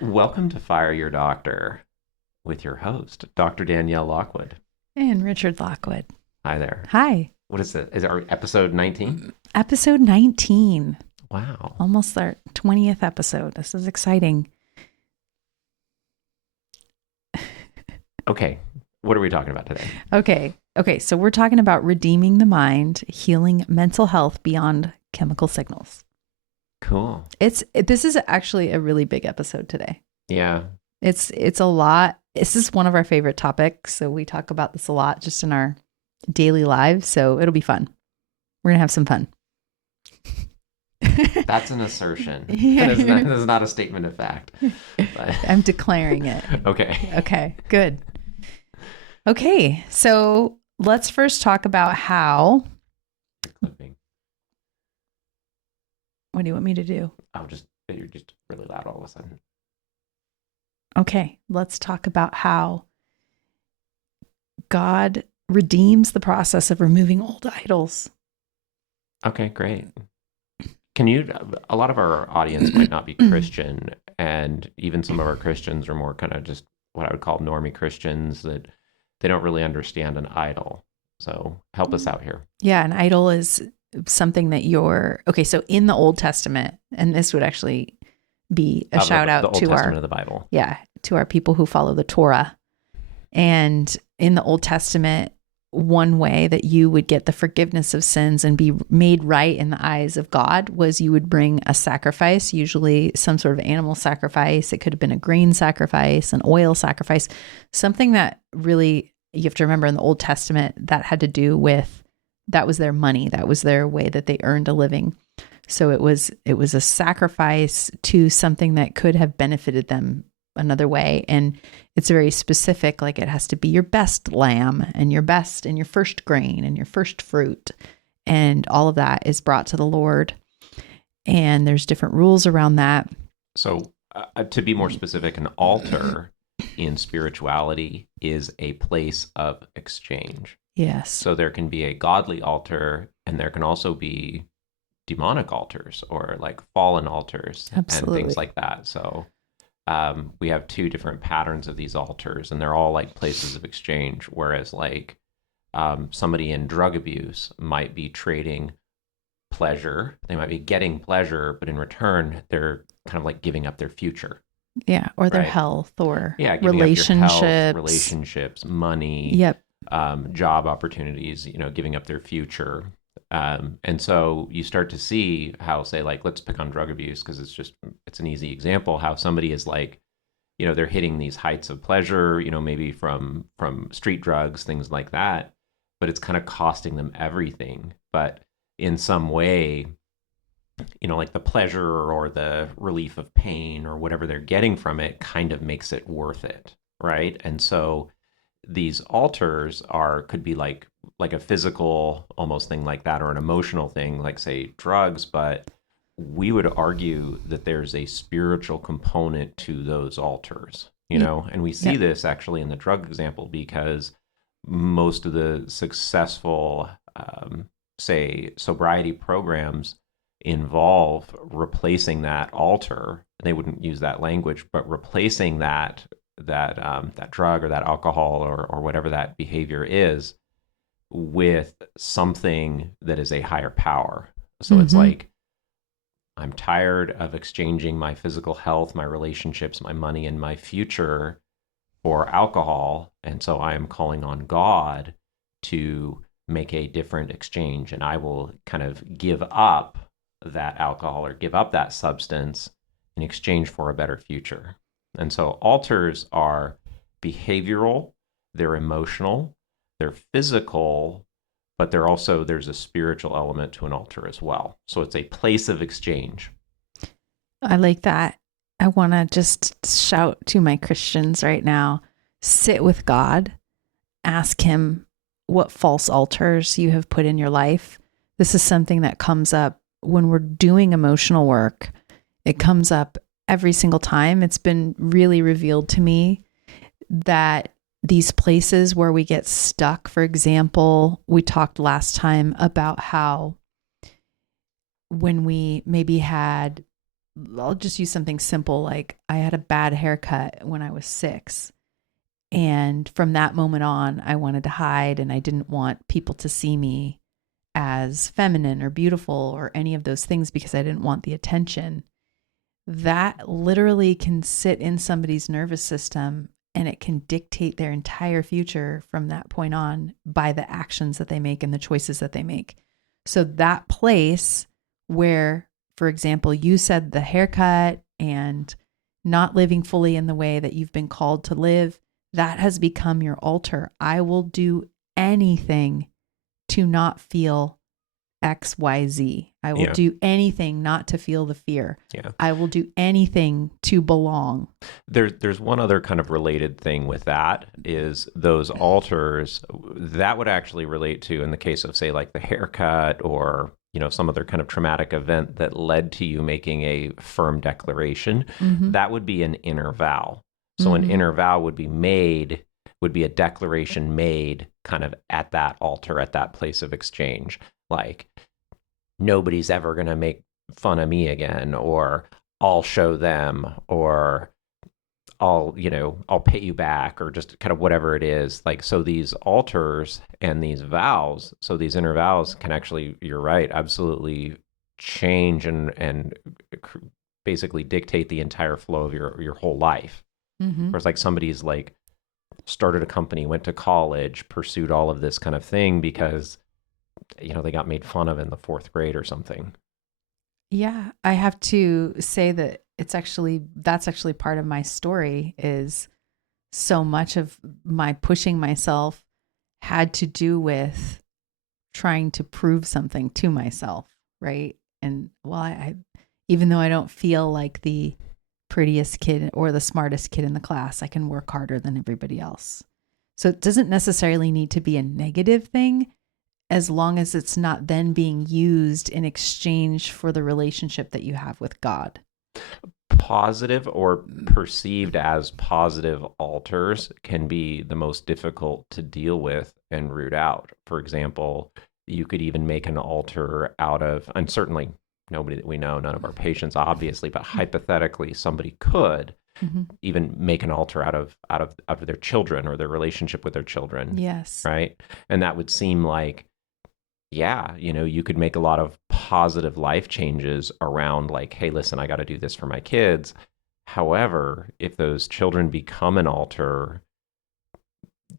Welcome to Fire Your Doctor with your host, Dr. Danielle Lockwood. And Richard Lockwood. Hi there. Hi. What is it? Is it our episode 19? Episode 19. Wow. Almost our 20th episode. This is exciting. Okay. What are we talking about today? Okay. So we're talking about redeeming the mind, healing mental health beyond chemical signals. Cool. This is actually a really big episode today. Yeah. It's a lot. This is one of our favorite topics. So we talk about this a lot just in our daily lives. So it'll be fun. We're going to have some fun. That's an assertion. Yeah. That is not a statement of fact. But... I'm declaring it. Okay. Good. Okay, so let's first talk about how. Clipping. What do you want me to do? You're just really loud all of a sudden. Okay, let's talk about how God redeems the process of removing old idols. Okay, great. A lot of our audience might not be Christian, and even some of our Christians are more kind of just what I would call normie Christians that they don't really understand an idol. So help us out here. Yeah, an idol is something that so in the Old Testament, and this would actually be a shout out the Old to Testament of the Bible. To our people who follow the Torah. And in the Old Testament, one way that you would get the forgiveness of sins and be made right in the eyes of God was you would bring a sacrifice, usually some sort of animal sacrifice. It could have been a grain sacrifice, an oil sacrifice, something that really, you have to remember in the Old Testament, that had to do with, that was their money. That was their way that they earned a living. So it was a sacrifice to something that could have benefited them another way. And it's very specific, like it has to be your best lamb and your first grain and your first fruit. And all of that is brought to the Lord. And there's different rules around that. So to be more specific, an altar in spirituality is a place of exchange. Yes. So there can be a godly altar, and there can also be demonic altars or like fallen altars. Absolutely. And things like that. So we have two different patterns of these altars, and they're all like places of exchange. Whereas like somebody in drug abuse might be trading pleasure. They might be getting pleasure, but in return, they're kind of like giving up their future. Yeah. Or their right? health or giving relationships. Up your health, relationships, money. Yep. Job opportunities, giving up their future. And so you start to see how, say, like, let's pick on drug abuse because it's an easy example, how somebody is like, they're hitting these heights of pleasure, maybe from street drugs, things like that, but it's kind of costing them everything. But in some way, like the pleasure or the relief of pain or whatever they're getting from it kind of makes it worth it, right? And so these altars could be like a physical almost thing like that, or an emotional thing like, say, drugs, but we would argue that there's a spiritual component to those altars, and we see this actually in the drug example, because most of the successful say sobriety programs involve replacing that altar. They wouldn't use that language, but replacing that drug or that alcohol or whatever that behavior is with something that is a higher power. So It's like, I'm tired of exchanging my physical health, my relationships, my money, and my future for alcohol. And so I am calling on God to make a different exchange, and I will kind of give up that alcohol or give up that substance in exchange for a better future. And so altars are behavioral, they're emotional, they're physical, but there's a spiritual element to an altar as well. So it's a place of exchange. I like that. I want to just shout to my Christians right now, sit with God, ask him what false altars you have put in your life. This is something that comes up when we're doing emotional work. It comes up every single time. It's been really revealed to me that these places where we get stuck, for example, we talked last time about how when we maybe had I'll just use something simple. Like I had a bad haircut when I was 6. And from that moment on, I wanted to hide and I didn't want people to see me as feminine or beautiful or any of those things because I didn't want the attention. That literally can sit in somebody's nervous system and it can dictate their entire future from that point on by the actions that they make and the choices that they make. So that place where, for example, you said the haircut and not living fully in the way that you've been called to live, that has become your altar. I will do anything to not feel XYZ. I will do anything not to feel the fear. Yeah. I will do anything to belong. There's one other kind of related thing with that is those altars that would actually relate to, in the case of, say, like the haircut or, you know, some other kind of traumatic event that led to you making a firm declaration. Mm-hmm. That would be an inner vow. So an inner vow would be a declaration made kind of at that altar, at that place of exchange. Like, nobody's ever going to make fun of me again, or I'll show them, or I'll pay you back, or just kind of whatever it is. Like, so these altars and these vows, so these inner vows can actually, you're right, absolutely change and basically dictate the entire flow of your whole life. Mm-hmm. Whereas like somebody's like started a company, went to college, pursued all of this kind of thing because, you know, they got made fun of in the 4th grade or something. Yeah, I have to say that that's actually part of my story. Is so much of my pushing myself had to do with trying to prove something to myself, right? And well, I even though I don't feel like the prettiest kid or the smartest kid in the class, I can work harder than everybody else. So it doesn't necessarily need to be a negative thing, as long as it's not then being used in exchange for the relationship that you have with God. Positive or perceived as positive altars can be the most difficult to deal with and root out. For example, you could even make an altar out of, and certainly nobody that we know, none of our patients, obviously, but hypothetically, somebody could even make an altar out of their children or their relationship with their children. Yes. Right. And that would seem like, yeah, you know, you could make a lot of positive life changes around like, hey, listen, I got to do this for my kids. However, if those children become an altar,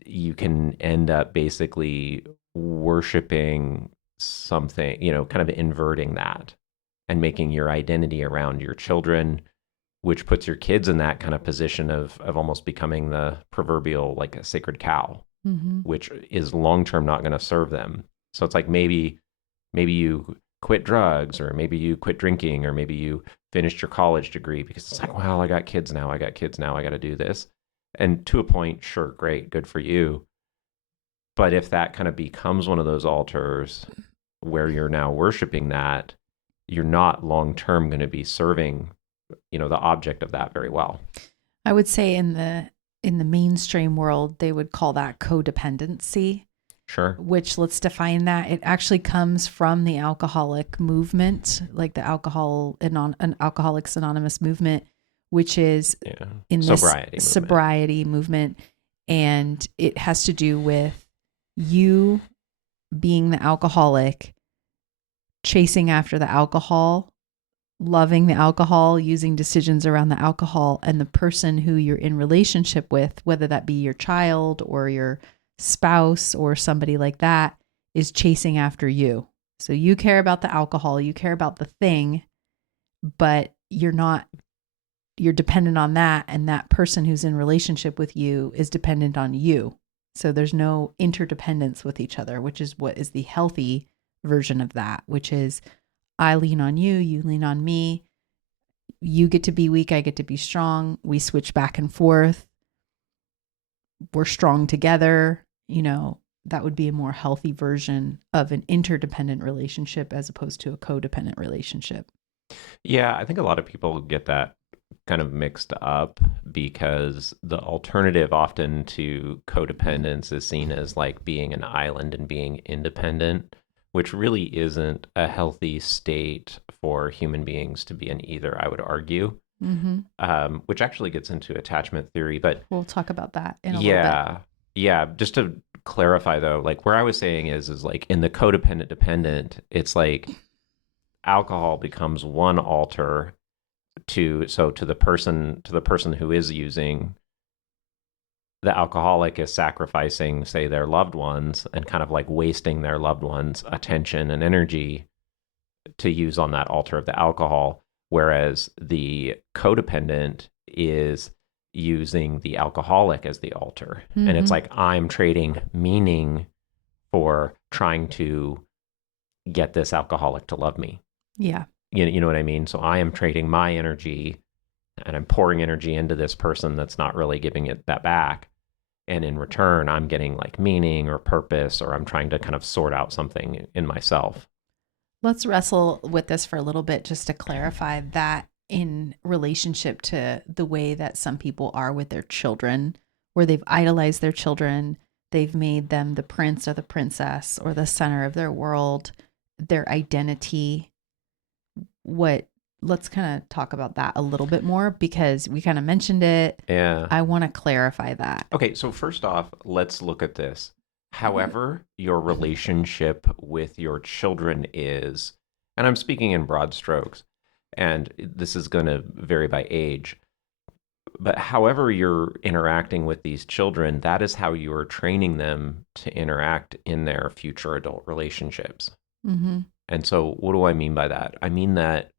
you can end up basically worshiping something, you know, kind of inverting that and making your identity around your children, which puts your kids in that kind of position of almost becoming the proverbial like a sacred cow, which is long-term not going to serve them. So it's like maybe you quit drugs, or maybe you quit drinking, or maybe you finished your college degree because it's like, well, I got kids now, I got to do this. And to a point, sure, great, good for you. But if that kind of becomes one of those altars where you're now worshiping that, you're not long-term going to be serving, you know, the object of that very well. I would say in the mainstream world, they would call that codependency. Sure. Which, let's define that. It actually comes from the alcoholic movement, like the Alcoholics Anonymous movement, which is in this sobriety movement. And it has to do with you being the alcoholic, chasing after the alcohol, loving the alcohol, using decisions around the alcohol, and the person who you're in relationship with, whether that be your child or your spouse or somebody like that, is chasing after you. So you care about the alcohol, you care about the thing, but you're dependent on that, and that person who's in relationship with you is dependent on you. So there's no interdependence with each other, which is what is the healthy version of that, which is I lean on you, you lean on me. You get to be weak, I get to be strong. We switch back and forth. We're strong together. You know, that would be a more healthy version of an interdependent relationship as opposed to a codependent relationship. Yeah, I think a lot of people get that kind of mixed up because the alternative often to codependence is seen as like being an island and being independent, which really isn't a healthy state for human beings to be in either, I would argue. Which actually gets into attachment theory. But We'll talk about that in a little bit. Yeah. Just to clarify though, like where I was saying is like in the codependent dependent, it's like alcohol becomes one altar to the person who is using. The alcoholic is sacrificing, say, their loved ones and kind of like wasting their loved ones' attention and energy to use on that altar of the alcohol. Whereas the codependent is using the alcoholic as the altar. And it's like, I'm trading meaning for trying to get this alcoholic to love me. Yeah. You know what I mean? So I am trading my energy and I'm pouring energy into this person that's not really giving it that back. And in return, I'm getting like meaning or purpose, or I'm trying to kind of sort out something in myself. Let's wrestle with this for a little bit just to clarify that in relationship to the way that some people are with their children, where they've idolized their children. They've made them the prince or the princess or the center of their world, their identity. Let's kind of talk about that a little bit more because we kind of mentioned it. Yeah. I want to clarify that. Okay, so first off, let's look at this. However, your relationship with your children is, and I'm speaking in broad strokes, and this is going to vary by age, but however you're interacting with these children, that is how you're training them to interact in their future adult relationships. And so what do I mean by that? I mean that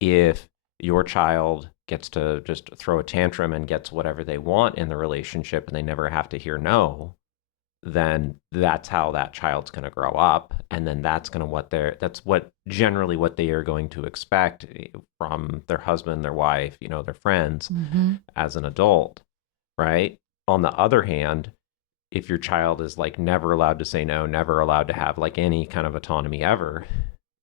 if your child gets to just throw a tantrum and gets whatever they want in the relationship and they never have to hear no, then that's how that child's going to grow up. And then that's generally what they are going to expect from their husband, their wife, their friends as an adult, right? On the other hand, if your child is like never allowed to say no, never allowed to have like any kind of autonomy ever,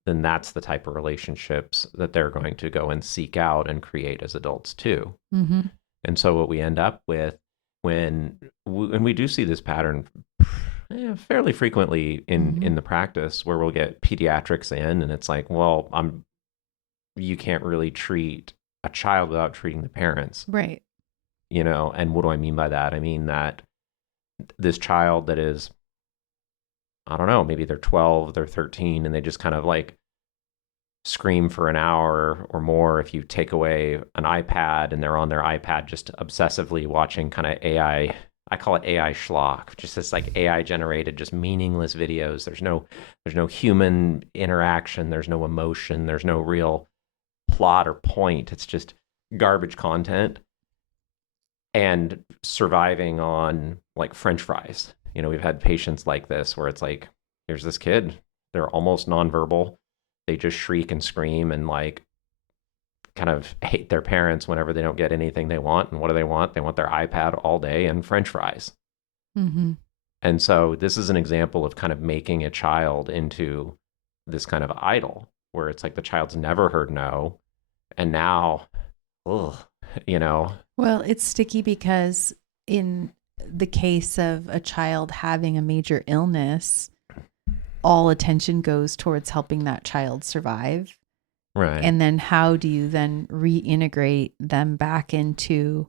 then that's the type of relationships that they're going to go and seek out and create as adults too. And so what we end up with when we do see this pattern fairly frequently in the practice, where we'll get pediatrics in and it's like, well, you can't really treat a child without treating the parents. Right. And what do I mean by that? I mean that this child that is, I don't know, maybe they're 12, they're 13, and they just kind of like scream for an hour or more if you take away an iPad, and they're on their iPad just obsessively watching kind of AI, I call it AI schlock, just this like AI generated, just meaningless videos. There's no human interaction, there's no emotion, there's no real plot or point. It's just garbage content and surviving on like French fries. We've had patients like this where it's like, here's this kid, they're almost nonverbal. They just shriek and scream and like kind of hate their parents whenever they don't get anything they want. And what do they want? They want their iPad all day and French fries. And so this is an example of kind of making a child into this kind of idol where it's like the child's never heard no. And now, well, it's sticky because in the case of a child having a major illness, all attention goes towards helping that child survive. Right. And then how do you then reintegrate them back into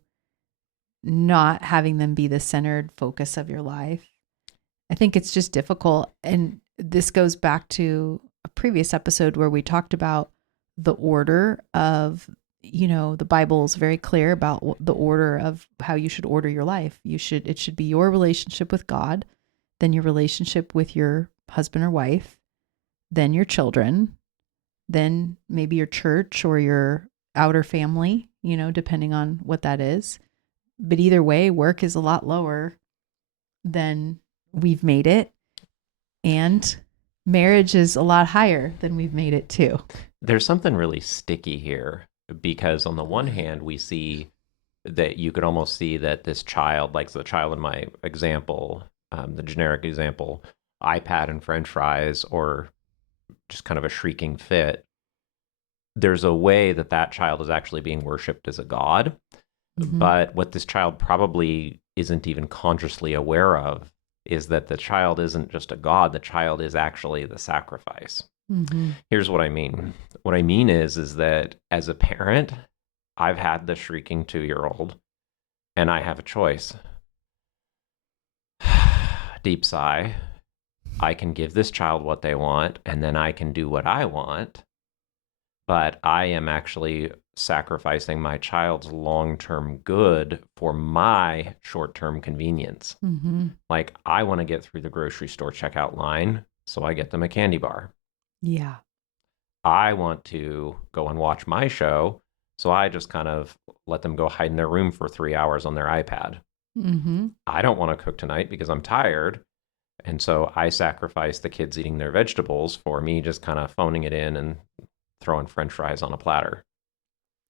not having them be the centered focus of your life? I think it's just difficult. And this goes back to a previous episode where we talked about the order of, the Bible's very clear about the order of how you should order your life. It should be your relationship with God, then your relationship with your husband or wife, then your children, then maybe your church or your outer family, depending on what that is. But either way, work is a lot lower than we've made it. And marriage is a lot higher than we've made it too. There's something really sticky here because on the one hand, we see that you could almost see that this child, like the child in my example, the generic example, iPad and French fries, or just kind of a shrieking fit, there's a way that child is actually being worshipped as a god. But what this child probably isn't even consciously aware of is that the child isn't just a god, the child is actually the sacrifice. Mm-hmm. Here's what I mean. What I mean is that as a parent, I've had the shrieking 2-year-old, and I have a choice. Deep sigh. I can give this child what they want, and then I can do what I want, but I am actually sacrificing my child's long-term good for my short-term convenience. Mm-hmm. Like, I want to get through the grocery store checkout line, so I get them a candy bar. Yeah. I want to go and watch my show, so I just kind of let them go hide in their room for 3 hours on their iPad. Mm-hmm. I don't want to cook tonight because I'm tired. And so I sacrifice the kids eating their vegetables for me just kind of phoning it in and throwing French fries on a platter.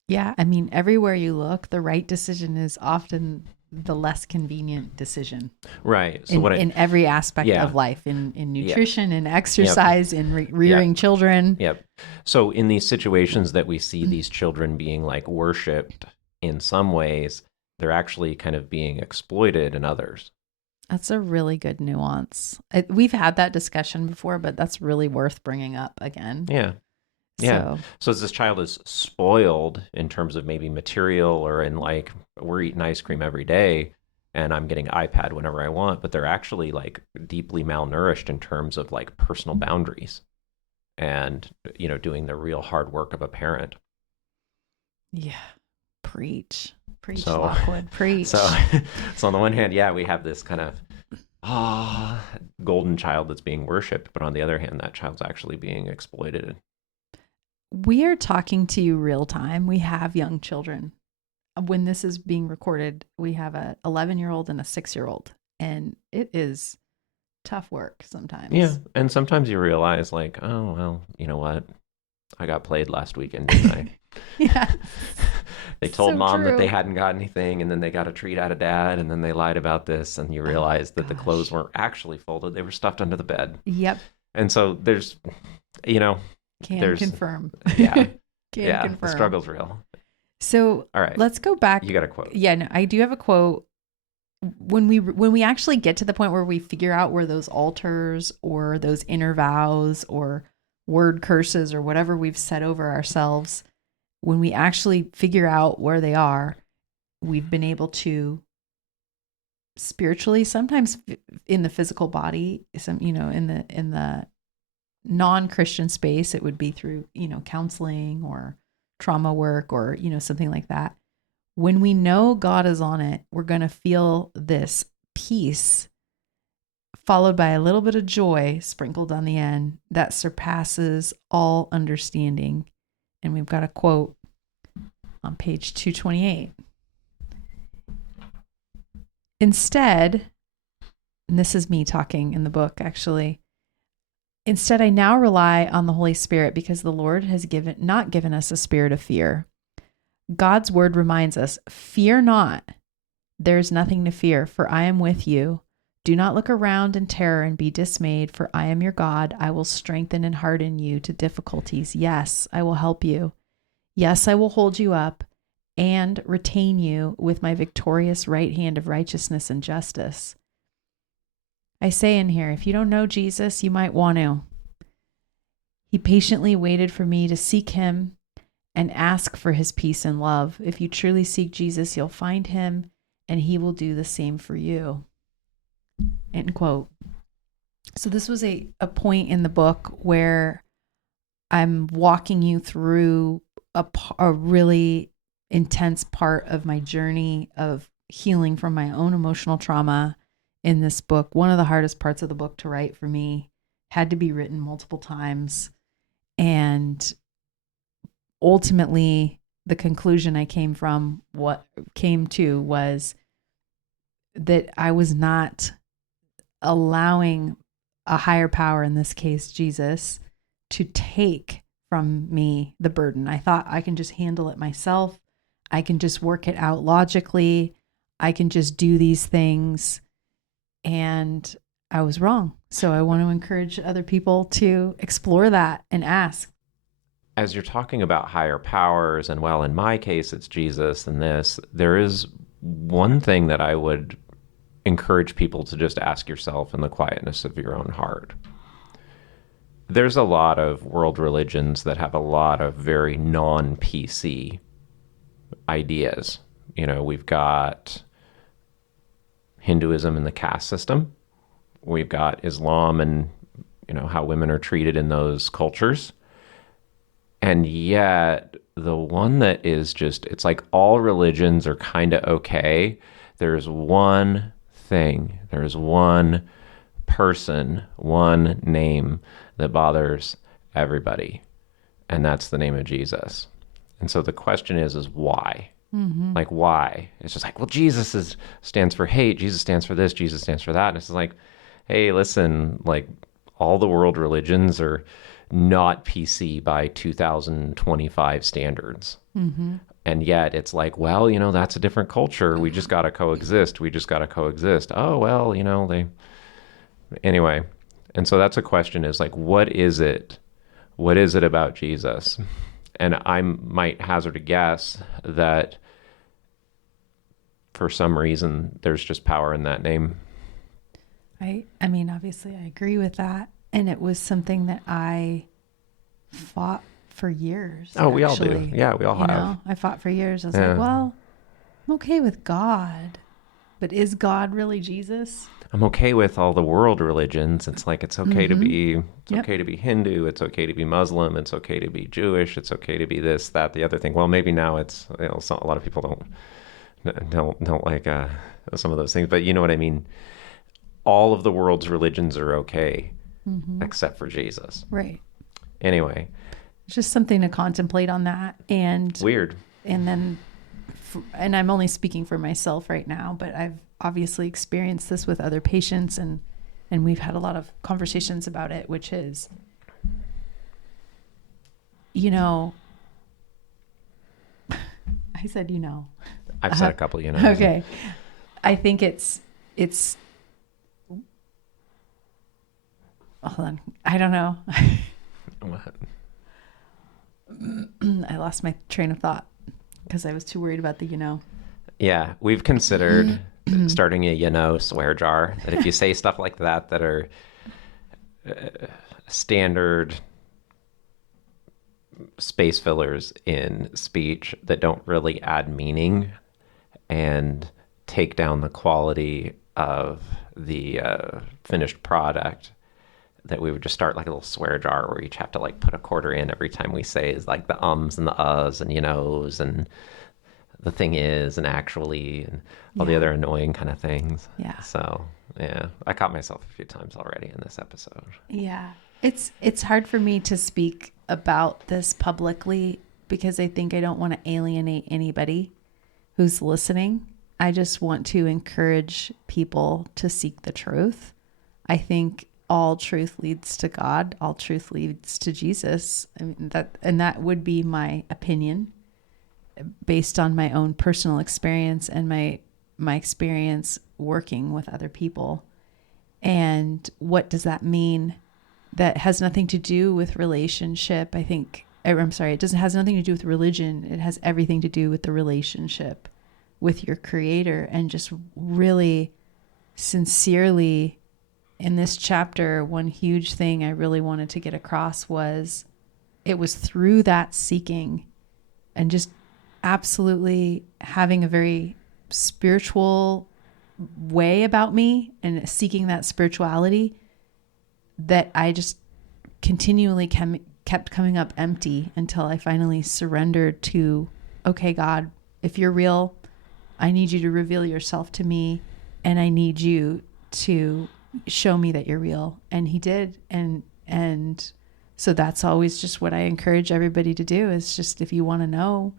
Yeah. I mean, everywhere you look, the right decision is often the less convenient decision. Right. So in every aspect Yeah. of life, in nutrition, in exercise, in rearing children. Yep. So in these situations that we see these children being like worshipped in some ways, they're actually kind of being exploited in others. That's a really good nuance. We've had that discussion before, but that's really worth bringing up again. Yeah. Yeah. So as this child is spoiled in terms of maybe material, or in like, we're eating ice cream every day and I'm getting iPad whenever I want, but they're actually like deeply malnourished in terms of like personal boundaries and, you know, doing the real hard work of a parent. Yeah. Preach, So- Lockwood, preach. So on the one hand, yeah, we have this kind of golden child that's being worshipped, but on the other hand, that child's actually being exploited. We are talking to you real time. We have young children. When this is being recorded, we have a 11-year-old and a 6-year-old, and it is tough work sometimes. Yeah, and sometimes you realize like, oh, well, you know what? I got played last weekend, didn't I? Yeah. They told So mom that true. they hadn't got anything, and then they got a treat out of dad, and then they lied about this, and you realize that the gosh. clothes weren't actually folded. They were stuffed under the bed. Yep. And so there's, you know, Can There's- confirm. yeah, Can yeah, confirm. the struggle's real. So All right. let's go back. You got a quote. Yeah, no, I do have a quote. When we actually get to the point where we figure out where those altars or those inner vows or word curses or whatever we've said over ourselves, when we actually figure out where they are, we've been able to spiritually, sometimes in the physical body, some, you know, in the non-Christian space, it would be through, you know, counseling or trauma work or, you know, something like that. When we know God is on it, we're going to feel this peace followed by a little bit of joy sprinkled on the end that surpasses all understanding. And we've got a quote on page 228. Instead, and this is me talking in the book actually, instead I now rely on the Holy Spirit because the Lord has not given us a spirit of fear. God's word reminds us, fear not. There's nothing to fear, for I am with you. Do not look around in terror and be dismayed, for I am your God. I will strengthen and harden you to difficulties. Yes, I will help you. Yes, I will hold you up and retain you with my victorious right hand of righteousness and justice. I say in here, if you don't know Jesus, you might want to. He patiently waited for me to seek him and ask for his peace and love. If you truly seek Jesus, you'll find him and he will do the same for you. End quote. So this was a point in the book where I'm walking you through a really intense part of my journey of healing from my own emotional trauma in this book. One of the hardest parts of the book to write for me, had to be written multiple times. And ultimately, the conclusion I came to was that I was not allowing a higher power, in this case, Jesus, to take from me the burden. I thought I can just handle it myself. I can just work it out logically. I can just do these things. And I was wrong. So I want to encourage other people to explore that and ask. As you're talking about higher powers, and well, in my case, it's Jesus and this, there is one thing that I would encourage people to just ask yourself in the quietness of your own heart. There's a lot of world religions that have a lot of very non-PC ideas. You know, we've got Hinduism and the caste system. We've got Islam and, you know, how women are treated in those cultures. And yet the one that is just, it's like all religions are kind of okay. There's one thing, there's one person, one name that bothers everybody. And that's the name of Jesus. And so the question is why? Like, why? It's just like, well, Jesus stands for hate. Jesus stands for this. Jesus stands for that. And it's like, hey, listen, like all the world religions are not PC by 2025 standards. And yet it's like, well, you know, that's a different culture. We just got to coexist. We just got to coexist. Oh, well, you know, anyway. And so that's a question is like, what is it? What is it about Jesus? And I might hazard a guess that for some reason, there's just power in that name. I mean, obviously I agree with that. And it was something that I fought for years. Oh, we all do. Yeah, we all have. Know? I fought for years. I was like, well, I'm okay with God, but is God really Jesus? I'm okay with all the world religions. It's like, it's okay to be, okay to be Hindu. It's okay to be Muslim. It's okay to be Jewish. It's okay to be this, that, the other thing. Well, maybe now it's, you know, a lot of people don't like some of those things, but you know what I mean? All of the world's religions are okay, except for Jesus. Right. Anyway. It's just something to contemplate on that. And weird. And then, and I'm only speaking for myself right now, but I've obviously experienced this with other patients, and we've had a lot of conversations about it, which is, you know, I said, you know, I've said a couple, you know. Okay. I think it's, hold on. I don't know. What? I lost my train of thought because I was too worried about the, you know. Yeah. We've considered starting a, you know, swear jar that if you say stuff like that are standard space fillers in speech that don't really add meaning and take down the quality of the finished product, that we would just start like a little swear jar where we each have to like put a quarter in every time we say is like the ums and the uhs and you knows and the thing is and actually and all the other annoying kind of things. Yeah. So yeah, I caught myself a few times already in this episode. Yeah. It's hard for me to speak about this publicly because I think I don't want to alienate anybody who's listening. I just want to encourage people to seek the truth. I think all truth leads to God. All truth leads to Jesus. I mean, that would be my opinion based on my own personal experience and my experience working with other people. And what does that mean? That has nothing to do with relationship. It has nothing to do with religion. It has everything to do with the relationship with your Creator. And just really sincerely in this chapter, one huge thing I really wanted to get across was it was through that seeking and just absolutely having a very spiritual way about me and seeking that spirituality that I just continually kept coming up empty until I finally surrendered to, okay, God, if you're real, I need you to reveal yourself to me, and I need you to show me that you're real. And he did. And so that's always just what I encourage everybody to do is just, if you want to know,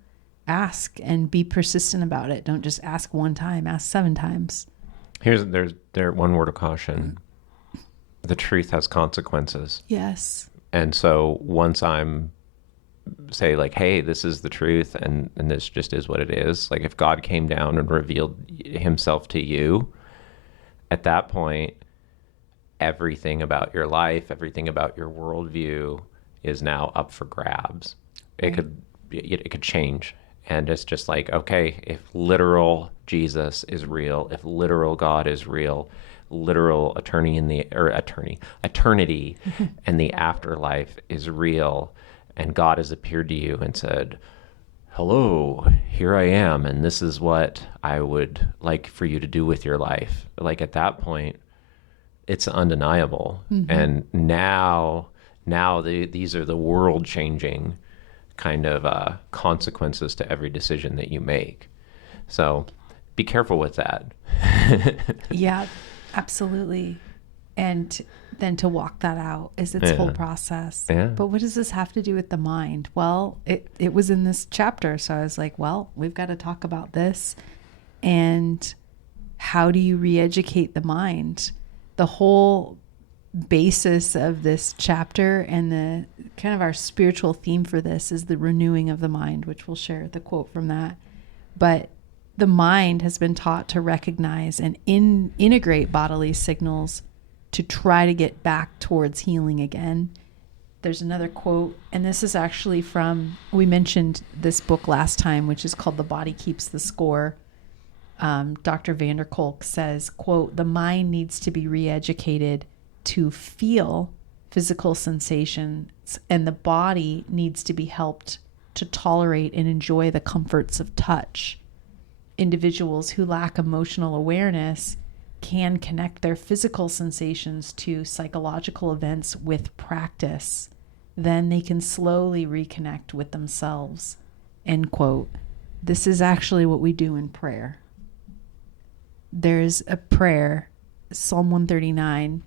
ask and be persistent about it. Don't just ask one time, ask 7 times. There's one word of caution. The truth has consequences. Yes. And so once I'm say like, hey, this is the truth and this just is what it is. Like if God came down and revealed himself to you, at that point, everything about your life, everything about your worldview is now up for grabs. It could change. And it's just like, okay, if literal Jesus is real, if literal God is real, literal eternity and the afterlife is real, and God has appeared to you and said, hello, here I am, and this is what I would like for you to do with your life. Like at that point, it's undeniable. And now these are the world changing kind of consequences to every decision that you make. So be careful with that. Yeah, absolutely. And then to walk that out is its whole process. Yeah. But what does this have to do with the mind? Well, it was in this chapter. So I was like, well, we've got to talk about this. And how do you re-educate the mind? The whole basis of this chapter and the kind of our spiritual theme for this is the renewing of the mind, which we'll share the quote from that. But the mind has been taught to recognize and integrate bodily signals to try to get back towards healing again. There's another quote, and this is actually we mentioned this book last time, which is called The Body Keeps the Score. Dr. Van der Kolk says, quote, the mind needs to be re-educated to feel physical sensations, and the body needs to be helped to tolerate and enjoy the comforts of touch. Individuals who lack emotional awareness can connect their physical sensations to psychological events with practice. Then they can slowly reconnect with themselves. End quote. This is actually what we do in prayer. There's a prayer, Psalm 139,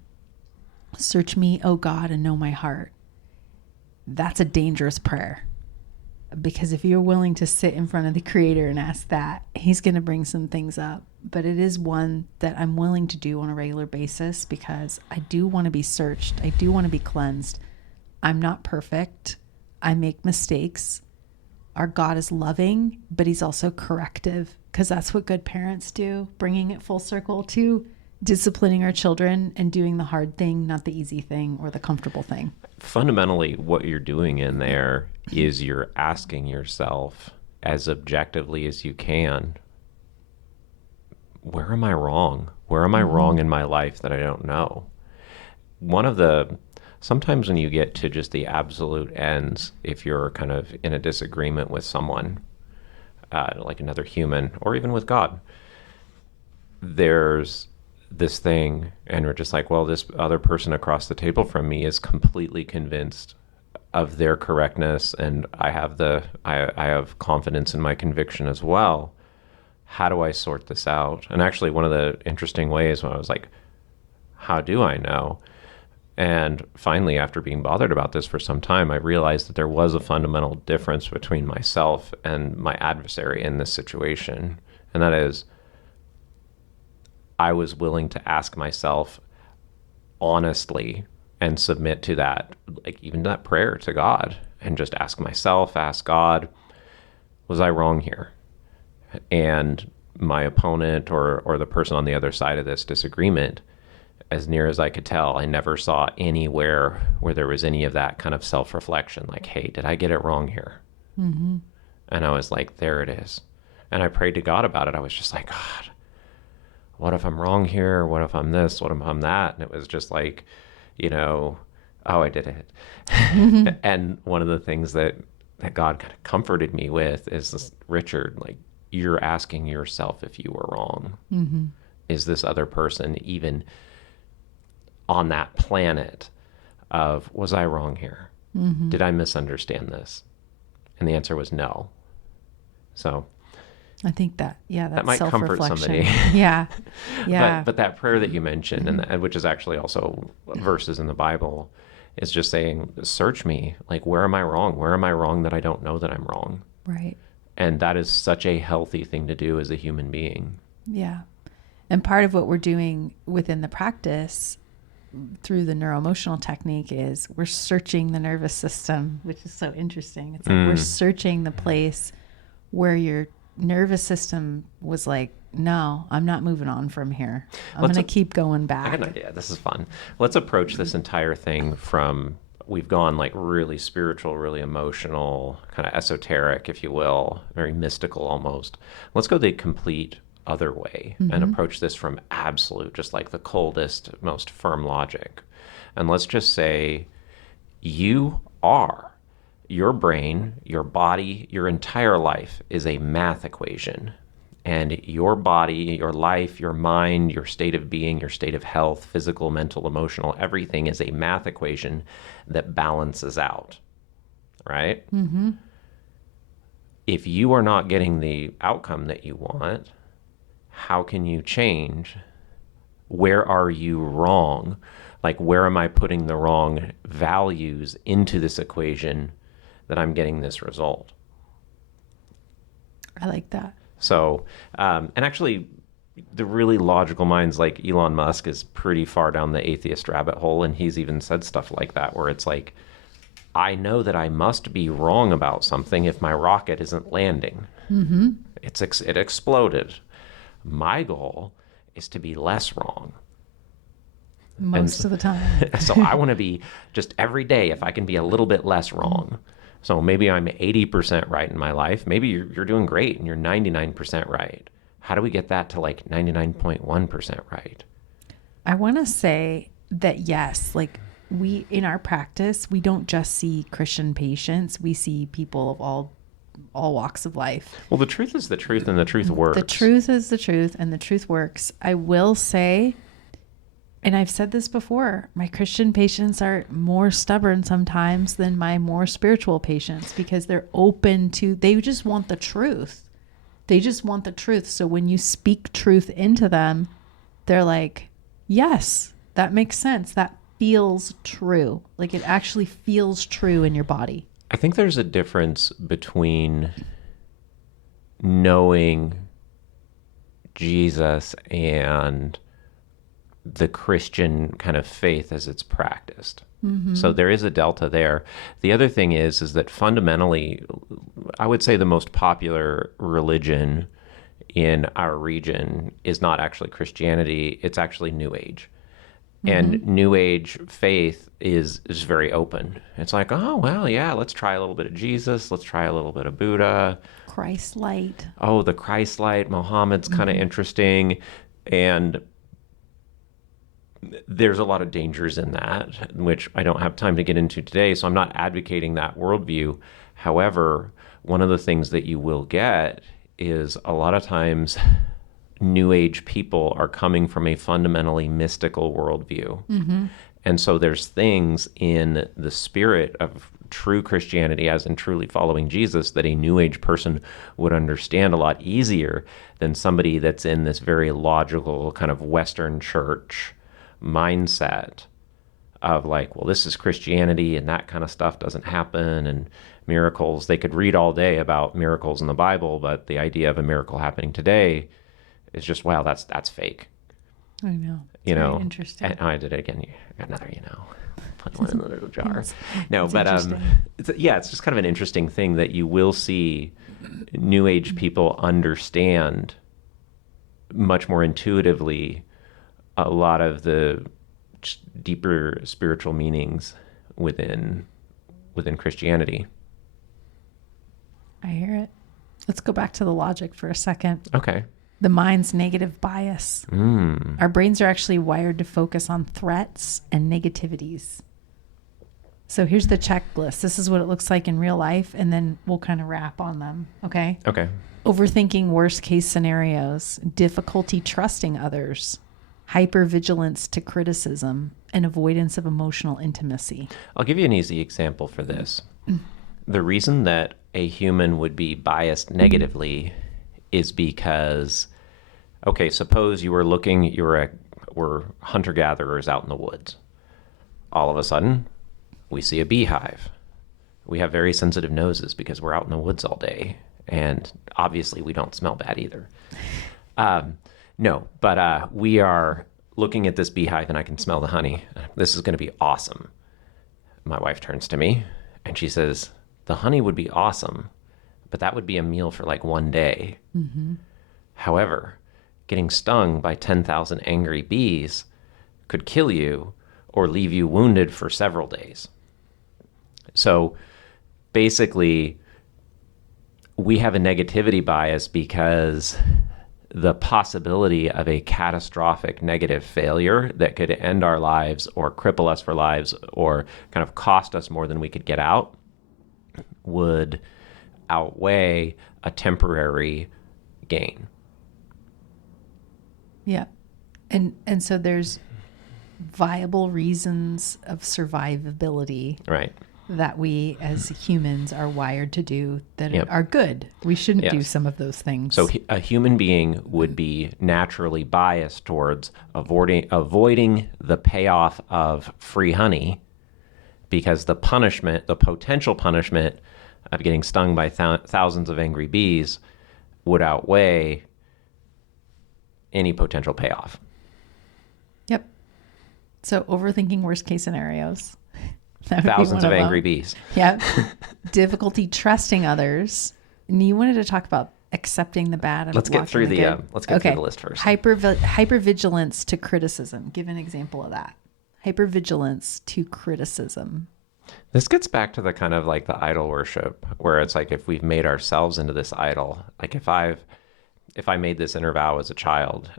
search me, O God, and know my heart. That's a dangerous prayer. Because if you're willing to sit in front of the Creator and ask that, He's going to bring some things up. But it is one that I'm willing to do on a regular basis because I do want to be searched. I do want to be cleansed. I'm not perfect. I make mistakes. Our God is loving, but He's also corrective, because that's what good parents do, bringing it full circle to disciplining our children and doing the hard thing, not the easy thing or the comfortable thing. Fundamentally, what you're doing in there is you're asking yourself as objectively as you can, where am I wrong? Where am I wrong in my life that I don't know? Sometimes when you get to just the absolute ends, if you're kind of in a disagreement with someone, like another human, or even with God, there's this thing, and we're just like, well, this other person across the table from me is completely convinced of their correctness, and I have confidence in my conviction as well. How do I sort this out? And actually, one of the interesting ways when I was like, how do I know? And finally, after being bothered about this for some time, I realized that there was a fundamental difference between myself and my adversary in this situation. And that is, I was willing to ask myself honestly and submit to that, like even that prayer to God, and just ask myself, ask God, was I wrong here? And my opponent or the person on the other side of this disagreement, as near as I could tell, I never saw anywhere where there was any of that kind of self-reflection, like, hey, did I get it wrong here? Mm-hmm. And I was like, there it is. And I prayed to God about it. I was just like, God, what if I'm wrong here? What if I'm this? What if I'm that? And it was just like, oh, I did it. Mm-hmm. And one of the things that God kind of comforted me with is this, Richard, like, you're asking yourself if you were wrong. Mm-hmm. Is this other person even on that planet of, was I wrong here? Mm-hmm. Did I misunderstand this? And the answer was no. So I think that might comfort somebody. Yeah. Yeah. But that prayer that you mentioned, and which is actually also verses in the Bible, is just saying, search me. Like, where am I wrong? Where am I wrong that I don't know that I'm wrong? Right. And that is such a healthy thing to do as a human being. Yeah. And part of what we're doing within the practice through the neuroemotional technique is we're searching the nervous system, which is so interesting. It's like we're searching the place where your nervous system was like, no, I'm not moving on from here. I'm going to keep going back. I got an idea. This is fun. Let's approach this entire thing from, we've gone like really spiritual, really emotional, kind of esoteric, if you will, very mystical almost. Let's go the complete other way and approach this from absolute, just like the coldest, most firm logic. And let's just say you are, your brain, your body, your entire life is a math equation. And your body, your life, your mind, your state of being, your state of health, physical, mental, emotional, everything is a math equation that balances out, right? If you are not getting the outcome that you want, how can you change? Where are you wrong? Like, where am I putting the wrong values into this equation that I'm getting this result? I like that. So, and actually, the really logical minds like Elon Musk is pretty far down the atheist rabbit hole. And he's even said stuff like that, where it's like, I know that I must be wrong about something if my rocket isn't landing. It exploded. My goal is to be less wrong. Most of the time. So I want to be just every day, if I can be a little bit less wrong. So maybe I'm 80% right in my life. Maybe you're doing great and you're 99% right. How do we get that to like 99.1% right? I want to say that, yes, like we, in our practice, we don't just see Christian patients. We see people of all walks of life. Well, the truth is the truth, and the truth works. The truth is the truth, and the truth works. I will say, and I've said this before, my Christian patients are more stubborn sometimes than my more spiritual patients, because they're open to, they just want the truth. They just want the truth. So when you speak truth into them, they're like, yes, that makes sense. That feels true. Like, it actually feels true in your body. I think there's a difference between knowing Jesus and the Christian kind of faith as it's practiced. So there is a delta there. The other thing is that fundamentally, I would say the most popular religion in our region is not actually Christianity, it's actually New Age. And New Age faith is very open. It's like, oh, well, yeah, let's try a little bit of Jesus. Let's try a little bit of Buddha. Christ light. Oh, the Christ light. Mohammed's kind of interesting. And there's a lot of dangers in that, which I don't have time to get into today. So I'm not advocating that worldview. However, one of the things that you will get is a lot of times New Age people are coming from a fundamentally mystical worldview. And so there's things in the spirit of true Christianity, as in truly following Jesus, that a New Age person would understand a lot easier than somebody that's in this very logical kind of Western church mindset of like, well, this is Christianity and that kind of stuff doesn't happen, and miracles. They could read all day about miracles in the Bible, but the idea of a miracle happening today is just, wow, that's fake. I know. You know, very interesting. And I did it again. You got another, put one in the little jar. No, it's but interesting. it's just kind of an interesting thing that you will see New Age people understand much more intuitively a lot of the deeper spiritual meanings within Christianity. I hear it. Let's go back to the logic for a second. Okay. The mind's negative bias. Our brains are actually wired to focus on threats and negativities. So here's the checklist. This is what it looks like in real life, and then we'll kind of wrap on them. Okay. Okay. Overthinking worst case scenarios, difficulty trusting others, hypervigilance to criticism, and avoidance of emotional intimacy. I'll give you an easy example for this. The reason that a human would be biased negatively is because, okay, suppose we're hunter-gatherers out in the woods. All of a sudden, we see a beehive. We have very sensitive noses because we're out in the woods all day. And obviously, we don't smell bad either. No, but we are looking at this beehive and I can smell the honey. This is going to be awesome. My wife turns to me and she says, the honey would be awesome, but that would be a meal for like one day. However, getting stung by 10,000 angry bees could kill you or leave you wounded for several days. So basically, we have a negativity bias because the possibility of a catastrophic negative failure that could end our lives or cripple us for lives or kind of cost us more than we could get out would outweigh a temporary gain. Yeah. And so there's viable reasons of survivability Right. that we as humans are wired to do that Yep. are good. We shouldn't do Yes. some of those things. So a human being would be naturally biased towards avoiding the payoff of free honey, because the punishment, the potential punishment of getting stung by thousands of angry bees would outweigh any potential payoff. Yep. So overthinking worst case scenarios. That would be Thousands one of them. angry bees. Yeah. Difficulty trusting others. And you wanted to talk about accepting the bad and Let's get blocking through the good. let's get through the list first. Hypervigilance to criticism. Give an example of that. Hypervigilance to criticism. This gets back to the kind of like the idol worship, where it's like if we've made ourselves into this idol, like if I made this inner vow as a child,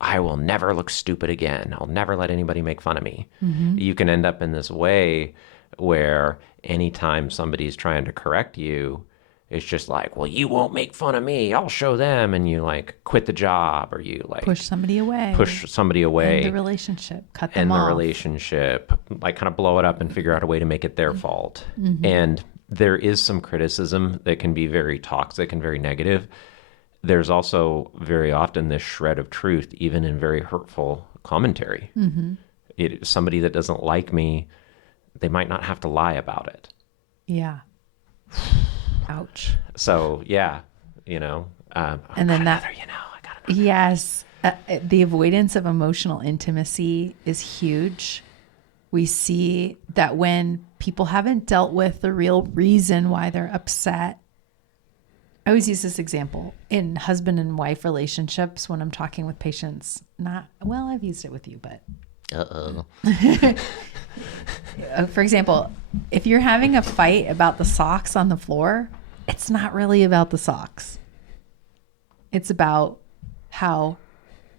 I will never look stupid again. I'll never let anybody make fun of me. Mm-hmm. You can end up in this way where anytime somebody's trying to correct you, it's just like, well, you won't make fun of me. I'll show them. And you like quit the job, or you like Push somebody away. End the relationship. Cut them end off. the relationship, like kind of blow it up and figure out a way to make it their fault. Mm-hmm. And there is some criticism that can be very toxic and very negative. There's also very often this shred of truth, even in very hurtful commentary. Mm-hmm. Somebody that doesn't like me, they might not have to lie about it. Yeah. Ouch. So yeah, And then I got Yes. The avoidance of emotional intimacy is huge. We see that when people haven't dealt with the real reason why they're upset. I always use this example in husband and wife relationships when I'm talking with patients. I've used it with you, but. For example, if you're having a fight about the socks on the floor, it's not really about the socks. It's about how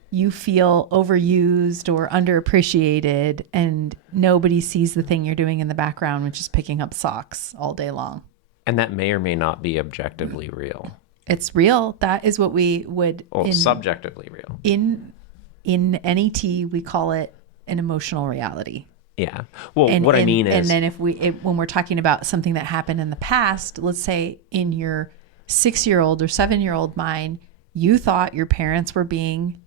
you feel overused or underappreciated, and nobody sees the thing you're doing in the background, which is picking up socks all day long. And that may or may not be objectively real. It's real. That is what we would subjectively real. In NET, we call it an emotional reality. Yeah. Well, I mean is, and then when we're talking about something that happened in the past, let's say in your 6-year-old or 7-year-old mind, you thought your parents were being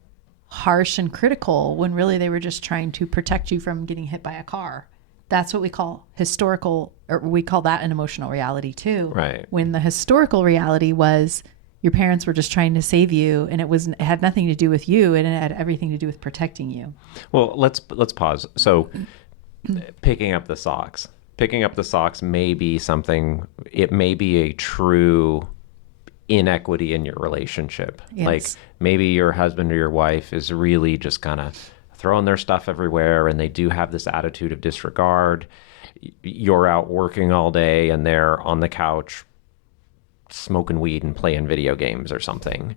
harsh and critical when really they were just trying to protect you from getting hit by a car. That's what we call historical, or we call that an emotional reality too. Right. When the historical reality was your parents were just trying to save you, and it had nothing to do with you, and it had everything to do with protecting you. Well, let's pause. So picking up the socks may be something, it may be a true inequity in your relationship. Yes. Like maybe your husband or your wife is really just kind of throwing their stuff everywhere, and they do have this attitude of disregard. You're out working all day and they're on the couch smoking weed and playing video games or something.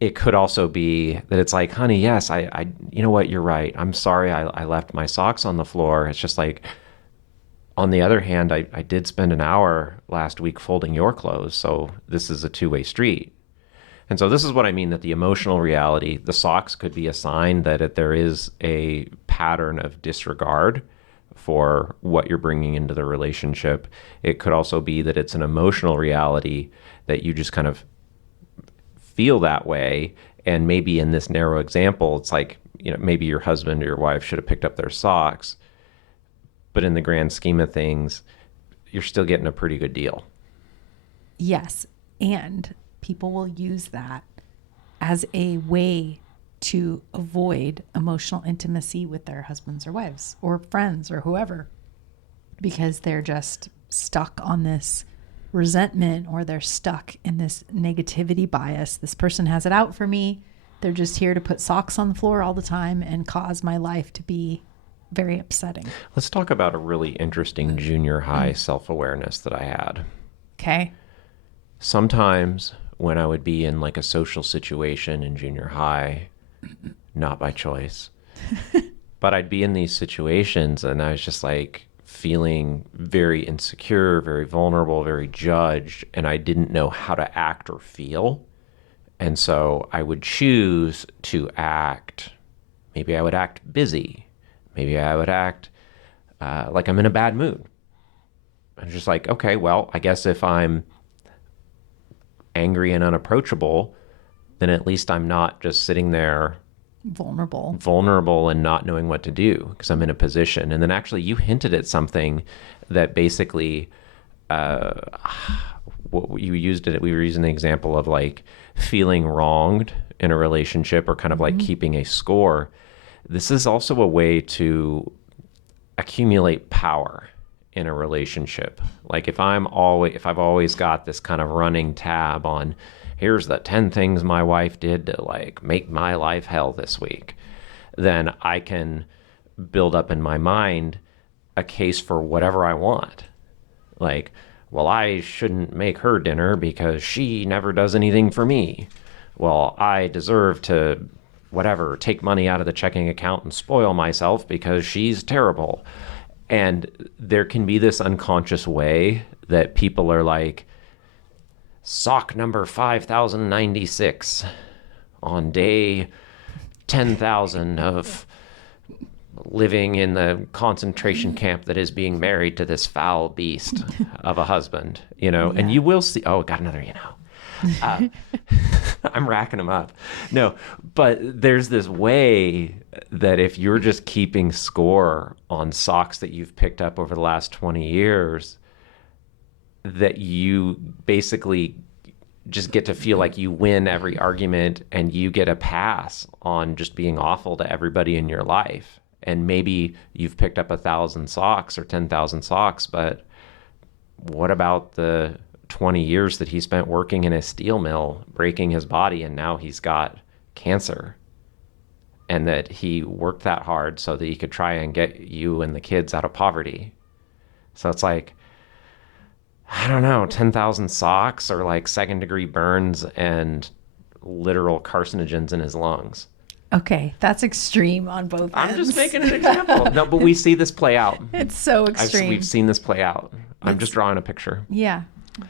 It could also be that it's like, honey, yes, I you know what, you're right. I'm sorry I left my socks on the floor. It's just like, on the other hand, I did spend an hour last week folding your clothes. So this is a two-way street. And so this is what I mean, that the emotional reality, the socks could be a sign that there is a pattern of disregard for what you're bringing into the relationship. It could also be that it's an emotional reality that you just kind of feel that way. And maybe in this narrow example, it's like, maybe your husband or your wife should have picked up their socks, but in the grand scheme of things, you're still getting a pretty good deal. Yes. And people will use that as a way to avoid emotional intimacy with their husbands or wives or friends or whoever, because they're just stuck on this resentment, or they're stuck in this negativity bias. This person has it out for me. They're just here to put socks on the floor all the time and cause my life to be very upsetting. Let's talk about a really interesting junior high self-awareness that I had. Okay. Sometimes when I would be in like a social situation in junior high, not by choice, but I'd be in these situations and I was just like feeling very insecure, very vulnerable, very judged, and I didn't know how to act or feel. And so I would choose to act. Maybe I would act busy. Maybe I would act like I'm in a bad mood. I'm just like, okay, well, I guess if I'm angry and unapproachable, then at least I'm not just sitting there vulnerable and not knowing what to do because I'm in a position. And then actually you hinted at something that basically what you used it. We were using the example of like feeling wronged in a relationship or kind of like keeping a score. This is also a way to accumulate power in a relationship. Like if I've always got this kind of running tab on here's the 10 things my wife did to like make my life hell this week, then I can build up in my mind a case for whatever I want. Like, well, I shouldn't make her dinner because she never does anything for me. Well, I deserve to whatever, take money out of the checking account and spoil myself because she's terrible. And there can be this unconscious way that people are like, sock number 5096 on day 10,000 of living in the concentration camp that is being married to this foul beast of a husband, and you will see, got another, I'm racking them up. No, but there's this way that if you're just keeping score on socks that you've picked up over the last 20 years, that you basically just get to feel like you win every argument and you get a pass on just being awful to everybody in your life. And maybe you've picked up 1,000 socks or 10,000 socks, but what about the 20 years that he spent working in a steel mill, breaking his body, and now he's got cancer? And that he worked that hard so that he could try and get you and the kids out of poverty. So it's like, I don't know, 10,000 socks or like second-degree burns and literal carcinogens in his lungs. Okay, that's extreme on both ends. I'm just making an example. No, but we see this play out. It's so extreme. We've seen this play out. I'm just drawing a picture. Yeah,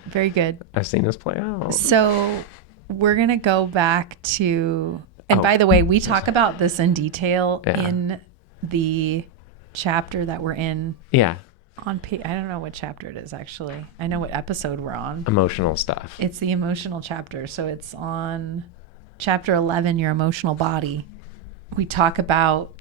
very good. I've seen this play out. So we're going to go back to, and by the way, we talk about this in detail in the chapter that we're in. Yeah. I don't know what chapter it is, actually. I know what episode we're on. Emotional stuff. It's the emotional chapter. So it's on chapter 11, Your Emotional Body. We talk about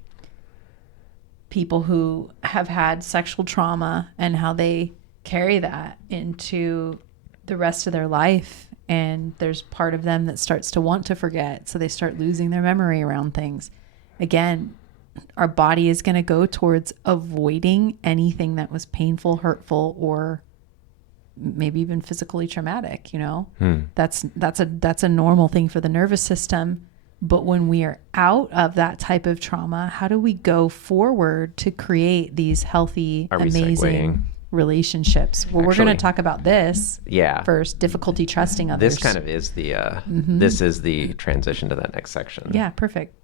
people who have had sexual trauma and how they carry that into the rest of their life. And there's part of them that starts to want to forget. So they start losing their memory around things. Again, our body is going to go towards avoiding anything that was painful, hurtful, or maybe even physically traumatic. That's a normal thing for the nervous system. But when we are out of that type of trauma, how do we go forward to create these healthy, amazing relationships? Well, we're going to talk about this first, difficulty trusting others. This kind of is the this is the transition to that next section. Yeah, perfect.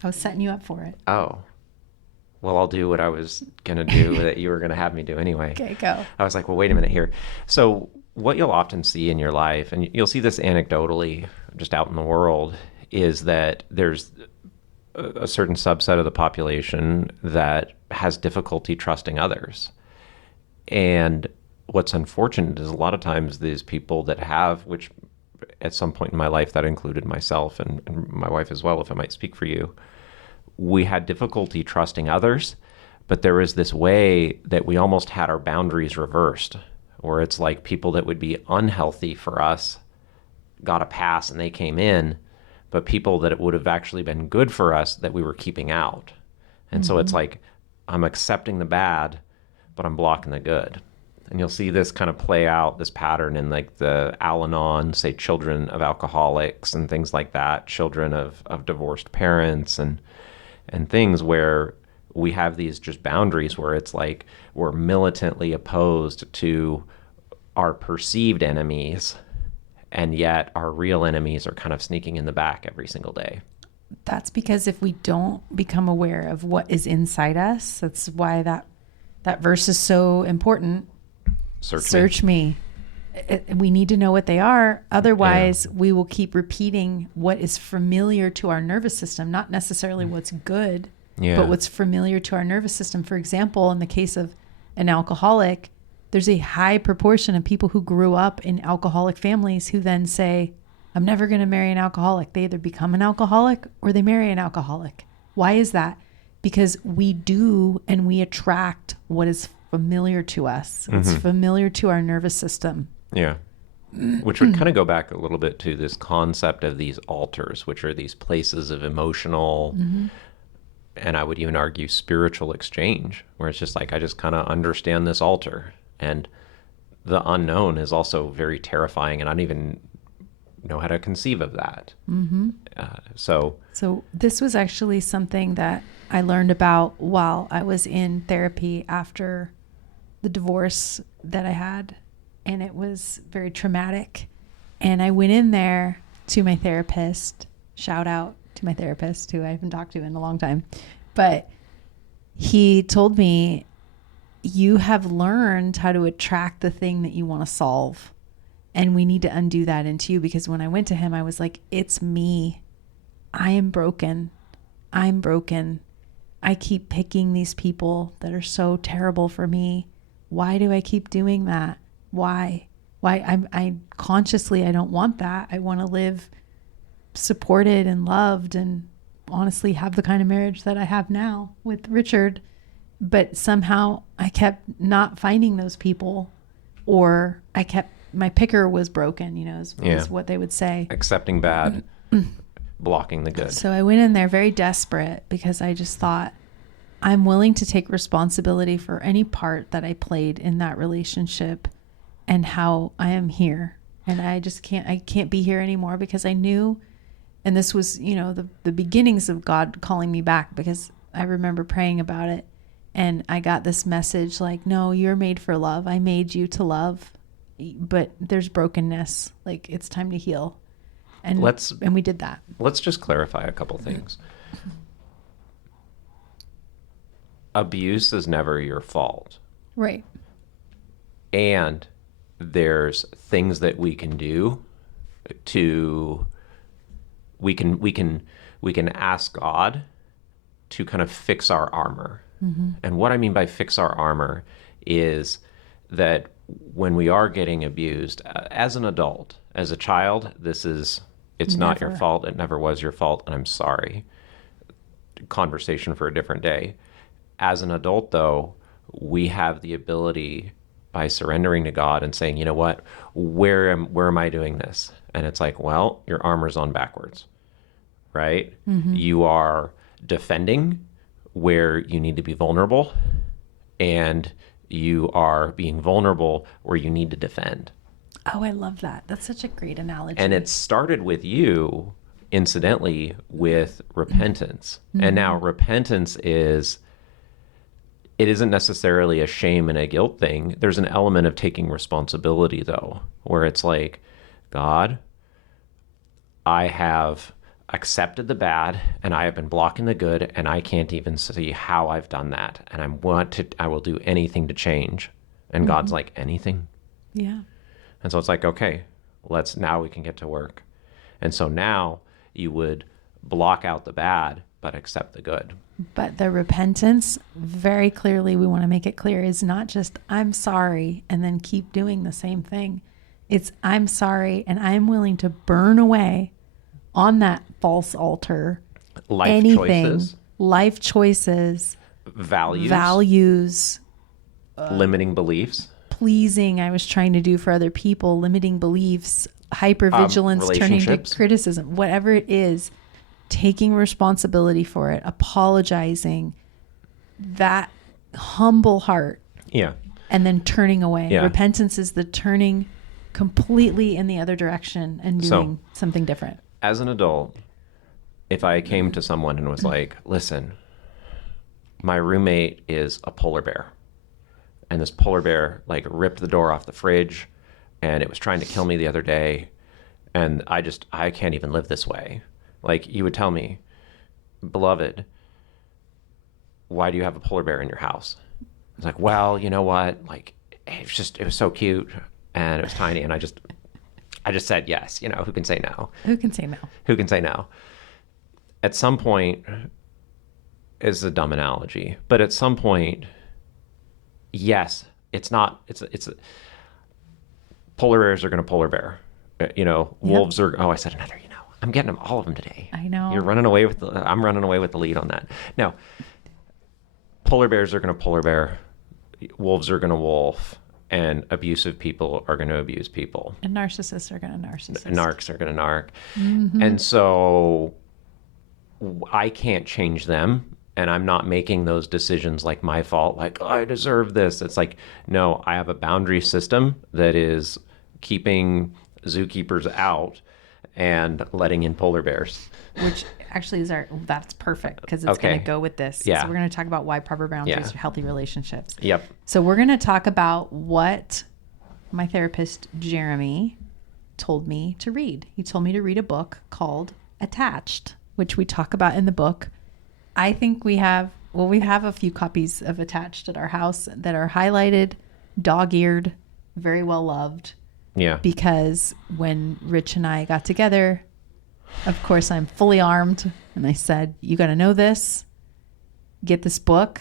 I was setting you up for it. Oh, well, I'll do what I was going to do that you were going to have me do anyway. Okay, go. I was like, well, wait a minute here. So what you'll often see in your life, and you'll see this anecdotally just out in the world, is that there's a certain subset of the population that has difficulty trusting others. And what's unfortunate is a lot of times these people that have, which at some point in my life that included myself and my wife as well, if I might speak for you, we had difficulty trusting others, but there was this way that we almost had our boundaries reversed, where it's like people that would be unhealthy for us got a pass and they came in, but people that it would have actually been good for us that we were keeping out. And so it's like, I'm accepting the bad, but I'm blocking the good. And you'll see this kind of play out, this pattern in like the Al-Anon, say children of alcoholics and things like that, children of divorced parents and things where we have these just boundaries where it's like we're militantly opposed to our perceived enemies. And yet our real enemies are kind of sneaking in the back every single day. That's because if we don't become aware of what is inside us, that's why that verse is so important. Search me. We need to know what they are. Otherwise, we will keep repeating what is familiar to our nervous system, not necessarily what's good, but what's familiar to our nervous system. For example, in the case of an alcoholic, there's a high proportion of people who grew up in alcoholic families who then say, I'm never going to marry an alcoholic. They either become an alcoholic or they marry an alcoholic. Why is that? Because we do and we attract what is familiar to us. It's familiar to our nervous system. Yeah. Which would kind of go back a little bit to this concept of these altars, which are these places of emotional, and I would even argue spiritual exchange, where it's just like, I just kind of understand this altar. And the unknown is also very terrifying, and I don't even know how to conceive of that. So this was actually something that I learned about while I was in therapy after the divorce that I had, and it was very traumatic. And I went in there to my therapist, shout out to my therapist who I haven't talked to in a long time, but he told me, you have learned how to attract the thing that you want to solve. And we need to undo that into you. Because when I went to him, I was like, it's me. I am broken. I'm broken. I keep picking these people that are so terrible for me. Why do I keep doing that? Why? I consciously, I don't want that. I want to live supported and loved and honestly have the kind of marriage that I have now with Richard. But somehow I kept not finding those people, or my picker was broken, is what they would say. Accepting bad, blocking the good. So I went in there very desperate because I just thought, I'm willing to take responsibility for any part that I played in that relationship and how I am here. And I can't be here anymore, because I knew, and this was, the beginnings of God calling me back, because I remember praying about it. And I got this message like, no, you're made for love. I made you to love, but there's brokenness. Like, it's time to heal. And we did that. Let's just clarify a couple things. Abuse is never your fault. Right. And there's things that we can do we can ask God to kind of fix our armor. And what I mean by fix our armor is that when we are getting abused, as an adult, as a child, it's not your fault. It never was your fault. And I'm sorry. Conversation for a different day. As an adult, though, we have the ability, by surrendering to God and saying, you know what, where am I doing this? And it's like, well, your armor's on backwards, right? You are defending where you need to be vulnerable, and you are being vulnerable where you need to defend. Oh, I love that. That's such a great analogy. And it started with you, incidentally, with repentance. And now repentance it isn't necessarily a shame and a guilt thing. There's an element of taking responsibility, though, where it's like, God, I have accepted the bad and I have been blocking the good, and I can't even see how I've done that. And I will do anything to change. And God's like, anything? Yeah. And so it's like, okay, now we can get to work. And so now you would block out the bad, but accept the good. But the repentance, very clearly, we want to make it clear, is not just, I'm sorry, and then keep doing the same thing. It's, I'm sorry, and I'm willing to burn away on that false altar life choices, values, limiting beliefs, pleasing I was trying to do for other people, limiting beliefs, hypervigilance, turning to criticism, whatever it is, taking responsibility for it, apologizing, that humble heart. Yeah. And then turning away. Yeah. Repentance is the turning completely in the other direction and doing something different. As an adult, if I came to someone and was like, listen, my roommate is a polar bear, and this polar bear like ripped the door off the fridge, and it was trying to kill me the other day, And I can't even live this way. Like, you would tell me, beloved, why do you have a polar bear in your house? It's like, well, you know what? Like, it was so cute and it was tiny. And I just said yes. You know, who can say no? Who can say no? Who can say no? At some point, is a dumb analogy, but at some point, yes, it's polar bears are going to polar bear. You know, wolves are, I said another, you know, I'm getting them, all of them today. I know. I'm running away with the lead on that. No, polar bears are going to polar bear. Wolves are going to wolf. And abusive people are going to abuse people. And narcissists are going to narcissist. Narcs are going to narc. Mm-hmm. And so I can't change them. And I'm not making those decisions like my fault, like, oh, I deserve this. It's like, no, I have a boundary system that is keeping zookeepers out and letting in polar bears. Which actually that's perfect because it's going to go with this. Yeah. So we're going to talk about why proper boundaries are healthy relationships. Yep. So we're going to talk about what my therapist, Jeremy, told me to read. He told me to read a book called Attached, which we talk about in the book. I think we have a few copies of Attached at our house that are highlighted, dog-eared, very well loved. Yeah. Because when Rich and I got together, of course, I'm fully armed. And I said, you got to know this, get this book,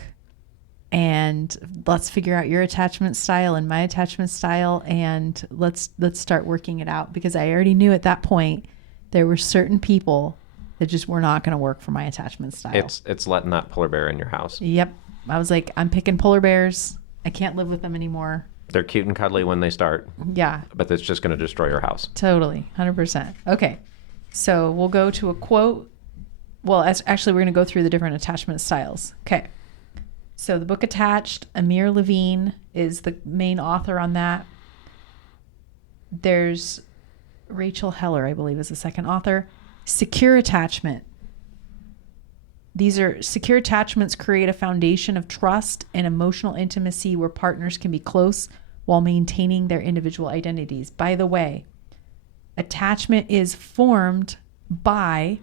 and let's figure out your attachment style and my attachment style. And let's start working it out. Because I already knew at that point, there were certain people that just were not going to work for my attachment style. It's letting that polar bear in your house. Yep. I was like, I'm picking polar bears. I can't live with them anymore. They're cute and cuddly when they start. Yeah. But it's just going to destroy your house. Totally. 100%. Okay. So we'll go to a quote. Well, actually, we're going to go through the different attachment styles. Okay. So the book Attached, Amir Levine is the main author on that. There's Rachel Heller, I believe, is the second author. Secure attachment. These are secure attachments create a foundation of trust and emotional intimacy where partners can be close while maintaining their individual identities. By the way, attachment is formed by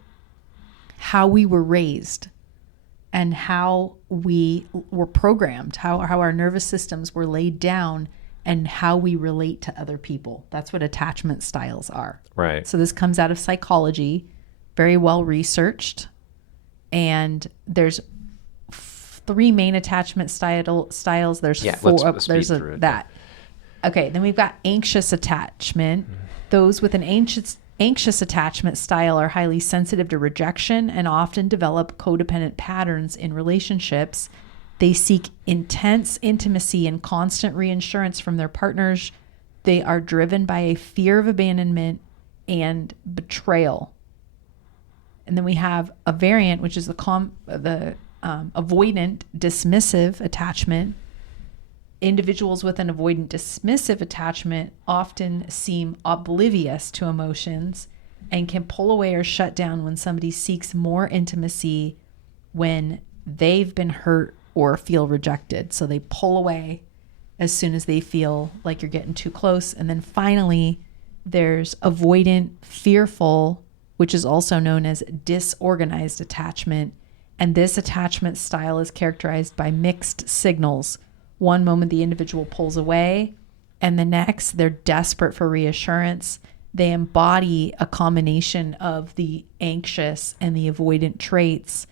how we were raised and how we were programmed, how our nervous systems were laid down and how we relate to other people. That's what attachment styles are. Right. So this comes out of psychology, very well researched. And there's three main attachment styles. There's four. There's that. Okay. Then we've got anxious attachment. Those with an anxious attachment style are highly sensitive to rejection and often develop codependent patterns in relationships. They seek intense intimacy and constant reassurance from their partners. They are driven by a fear of abandonment and betrayal. And then we have a variant, which is the avoidant dismissive attachment. Individuals with an avoidant dismissive attachment often seem oblivious to emotions and can pull away or shut down when somebody seeks more intimacy when they've been hurt or feel rejected. So they pull away as soon as they feel like you're getting too close. And then finally, there's avoidant fearful, which is also known as disorganized attachment. And this attachment style is characterized by mixed signals. One moment the individual pulls away, and the next they're desperate for reassurance. They embody a combination of the anxious and the avoidant traits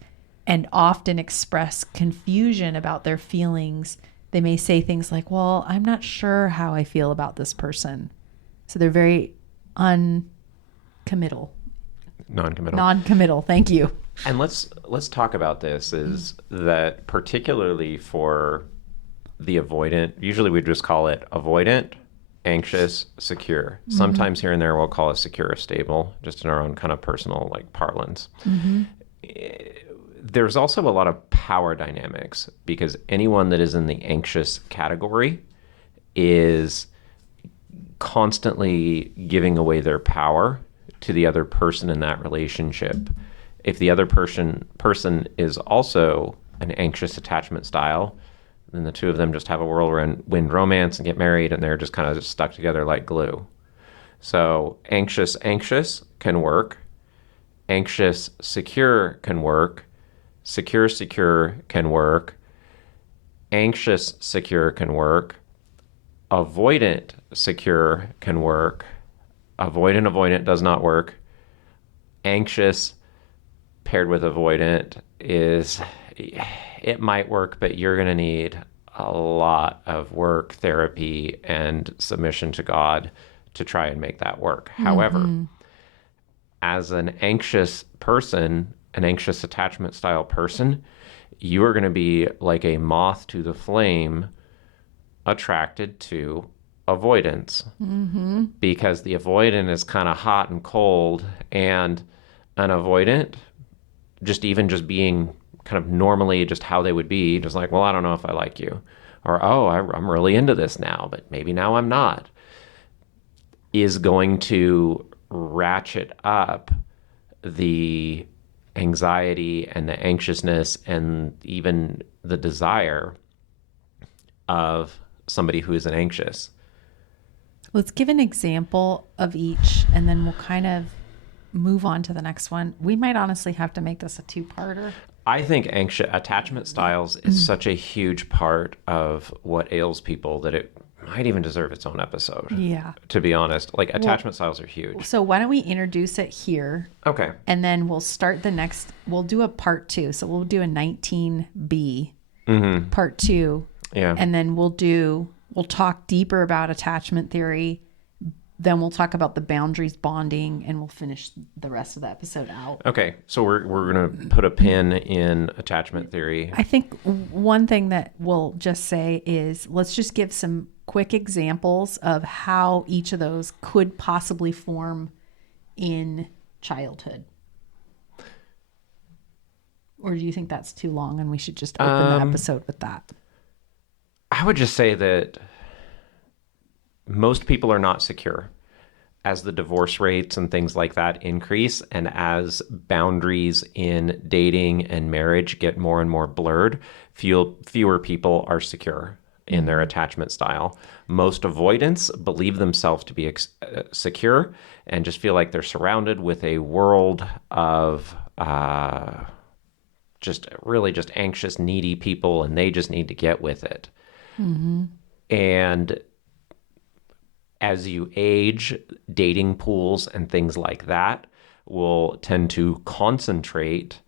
and often express confusion about their feelings. They may say things like, well, I'm not sure how I feel about this person. So they're very non-committal. Thank you. And let's talk about this is that particularly for the avoidant, usually we just call it avoidant, anxious, secure. Mm-hmm. Sometimes here and there we'll call it secure or stable, just in our own kind of personal like parlance. Mm-hmm. There's also a lot of power dynamics because anyone that is in the anxious category is constantly giving away their power to the other person in that relationship. If the other person is also an anxious attachment style, then the two of them just have a whirlwind romance and get married, and they're just kind of stuck together like glue. So anxious, anxious can work. Anxious, secure can work. Secure, secure can work. Anxious, secure can work. Avoidant, secure can work. Avoidant, avoidant does not work. Anxious paired with avoidant it might work, but you're going to need a lot of work, therapy, and submission to God to try and make that work. However, as an anxious person, an anxious attachment style person, you are going to be like a moth to the flame, attracted to avoidance, because the avoidant is kind of hot and cold, and an avoidant, just being kind of normally just how they would be, just like, well, I don't know if I like you, or, oh, I'm really into this now, but maybe now I'm not, is going to ratchet up the anxiety and the anxiousness and even the desire of somebody who is an anxious. Let's give an example of each, and then we'll kind of move on to the next one. We might honestly have to make this a two-parter. I think anxious attachment styles is such a huge part of what ails people that it might even deserve its own episode. Yeah. To be honest, like attachment styles are huge. So why don't we introduce it here? Okay. And then we'll start the next, we'll do a part 2. So we'll do a 19B part 2. Yeah. And then we'll talk deeper about attachment theory. Then we'll talk about the boundaries bonding, and we'll finish the rest of the episode out. Okay. So we're going to put a pin in attachment theory. I think one thing that we'll just say is let's just give some quick examples of how each of those could possibly form in childhood. Or do you think that's too long and we should just open the episode with that? I would just say that most people are not secure. As the divorce rates and things like that increase, and as boundaries in dating and marriage get more and more blurred, fewer people are secure in their attachment style. Most avoidants believe themselves to be secure and just feel like they're surrounded with a world of just anxious, needy people, and they just need to get with it. And as you age, dating pools and things like that will tend to concentrate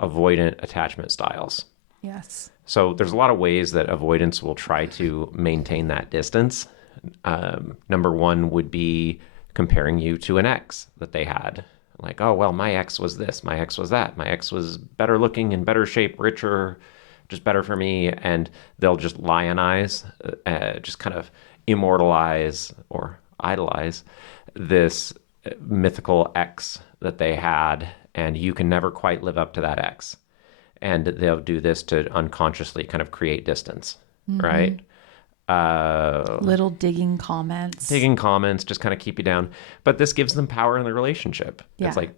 avoidant attachment styles. Yes. So there's a lot of ways that avoidance will try to maintain that distance. Number one would be comparing you to an ex that they had. Like, oh, well, my ex was this, my ex was that, my ex was better looking, in better shape, richer, just better for me. And they'll just lionize, just kind of immortalize or idolize this mythical ex that they had, and you can never quite live up to that ex. And they'll do this to unconsciously kind of create distance, right? Little digging comments. Just kind of keep you down. But this gives them power in the relationship. Yeah. It's like,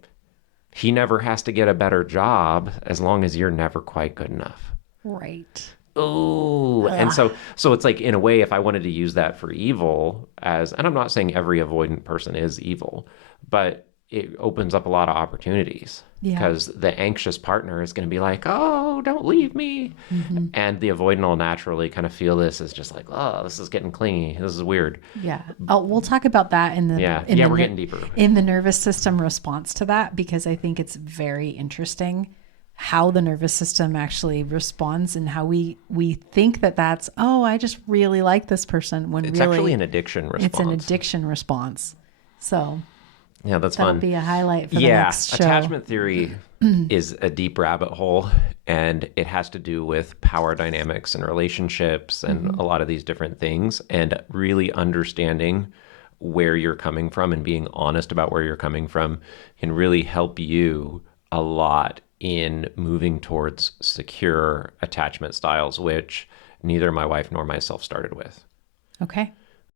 he never has to get a better job as long as you're never quite good enough. Right. Oh, and so it's like, in a way, if I wanted to use that for evil and I'm not saying every avoidant person is evil, but it opens up a lot of opportunities, because the anxious partner is going to be like, oh, don't leave me. And the avoidant will naturally kind of feel this as just like, oh, this is getting clingy. This is weird. Yeah. Oh, we'll talk about that in the, we're getting deeper in the nervous system response to that, because I think it's very interesting how the nervous system actually responds, and how we think that that's, oh, I just really like this person, when it's really actually an addiction response. It's an addiction response. So yeah, that's that'll fun. be a highlight for the next show. Attachment theory is a deep rabbit hole, and it has to do with power dynamics and relationships and a lot of these different things, and really understanding where you're coming from and being honest about where you're coming from can really help you a lot in moving towards secure attachment styles, which neither my wife nor myself started with. Okay.